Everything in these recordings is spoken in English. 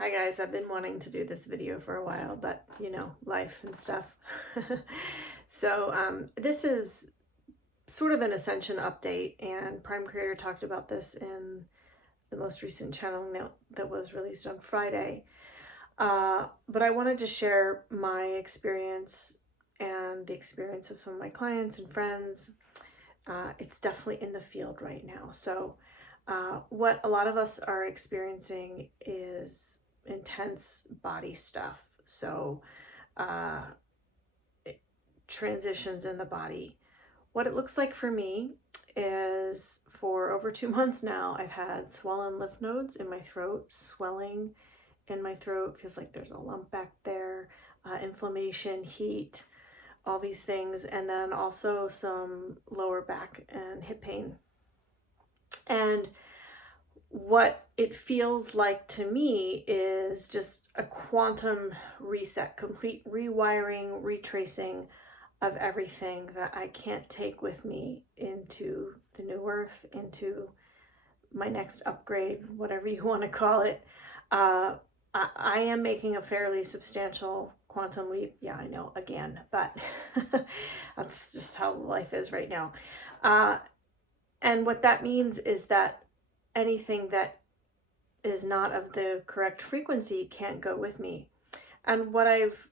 Hi guys, I've been wanting to do this video for a while, but life and stuff. So this is sort of an Ascension update, and Prime Creator talked about this in the most recent channeling that was released on Friday. But I wanted to share my experience and the experience of some of my clients and friends. It's definitely in the field right now. So what a lot of us are experiencing is intense body stuff. So transitions in the body. What it looks like for me is for over 2 months now, I've had swollen lymph nodes in my throat, swelling in my throat, feels like there's a lump back there, inflammation, heat, all these things, and then also some lower back and hip pain. And what it feels like to me is just a quantum reset, complete rewiring, retracing of everything that I can't take with me into the new earth, into my next upgrade, whatever you want to call it. I am making a fairly substantial quantum leap. Yeah, I know, again, but that's just how life is right now. And what that means is that anything that is not of the correct frequency can't go with me. And what I've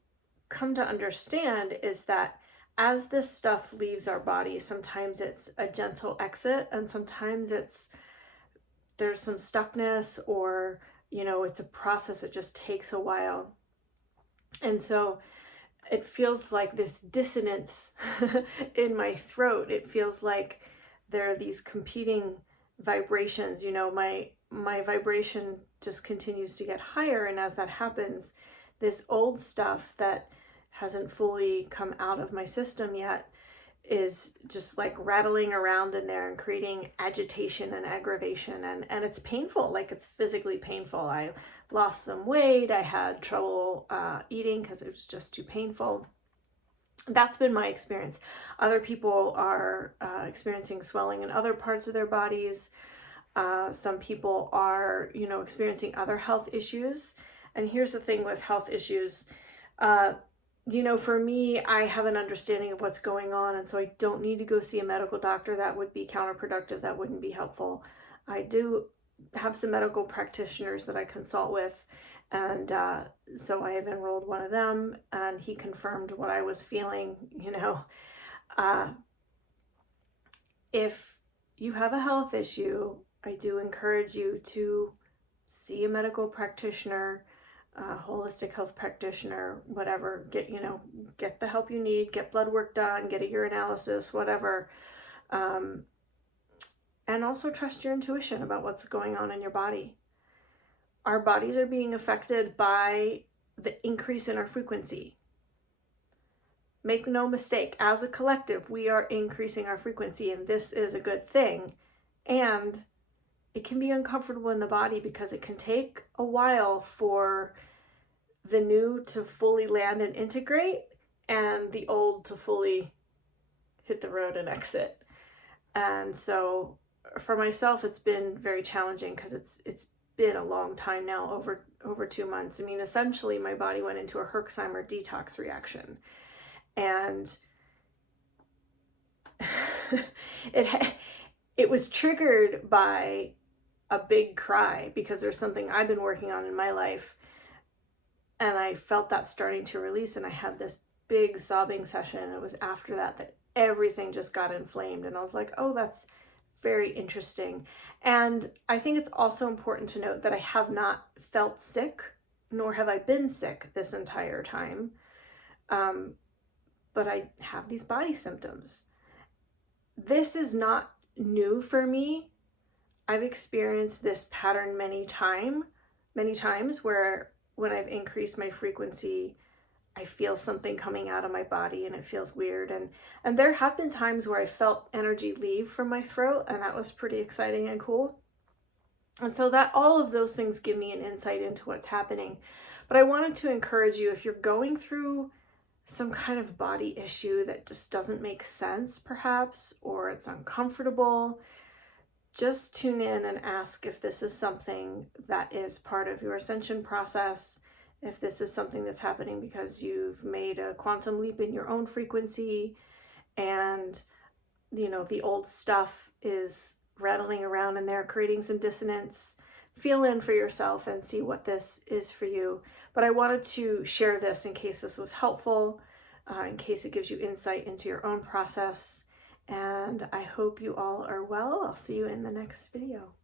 come to understand is that as this stuff leaves our body, sometimes it's a gentle exit, and sometimes there's some stuckness, or it's a process. It just takes a while. And so it feels like this dissonance in my throat. It feels like there are these competing vibrations. My vibration just continues to get higher, and as that happens, this old stuff that hasn't fully come out of my system yet is just like rattling around in there and creating agitation and aggravation, and it's painful. Like, it's physically painful. I lost some weight. I had trouble eating because it was just too painful. That's been my experience. Other people are experiencing swelling in other parts of their bodies. Some people are, experiencing other health issues. And here's the thing with health issues. For me, I have an understanding of what's going on, and so I don't need to go see a medical doctor. That would be counterproductive. That wouldn't be helpful. I do have some medical practitioners that I consult with, and so I have enrolled one of them, and he confirmed what I was feeling. If you have a health issue, I do encourage you to see a medical practitioner, holistic health practitioner, whatever. Get the help you need, get blood work done, get a urinalysis, whatever. And also trust your intuition about what's going on in your body. Our bodies are being affected by the increase in our frequency. Make no mistake, as a collective, we are increasing our frequency, and this is a good thing. And it can be uncomfortable in the body because it can take a while for the new to fully land and integrate, and the old to fully hit the road and exit. And so for myself, it's been very challenging because it's been a long time now, over 2 months. I mean, essentially my body went into a Herxheimer detox reaction, and it was triggered by a big cry, because there's something I've been working on in my life, and I felt that starting to release, and I had this big sobbing session, and it was after that everything just got inflamed, and I was like, oh, that's very interesting. And I think it's also important to note that I have not felt sick, nor have I been sick this entire time, but I have these body symptoms. This is not new for me. I've experienced this pattern many times, where when I've increased my frequency, I feel something coming out of my body, and it feels weird. And there have been times where I felt energy leave from my throat, and that was pretty exciting and cool. And so that all of those things give me an insight into what's happening. But I wanted to encourage you, if you're going through some kind of body issue that just doesn't make sense, perhaps, or it's uncomfortable, just tune in and ask if this is something that is part of your ascension process, if this is something that's happening because you've made a quantum leap in your own frequency and, you know, the old stuff is rattling around in there, creating some dissonance. Feel in for yourself and see what this is for you. But I wanted to share this in case this was helpful, in case it gives you insight into your own process. And I hope you all are well. I'll see you in the next video.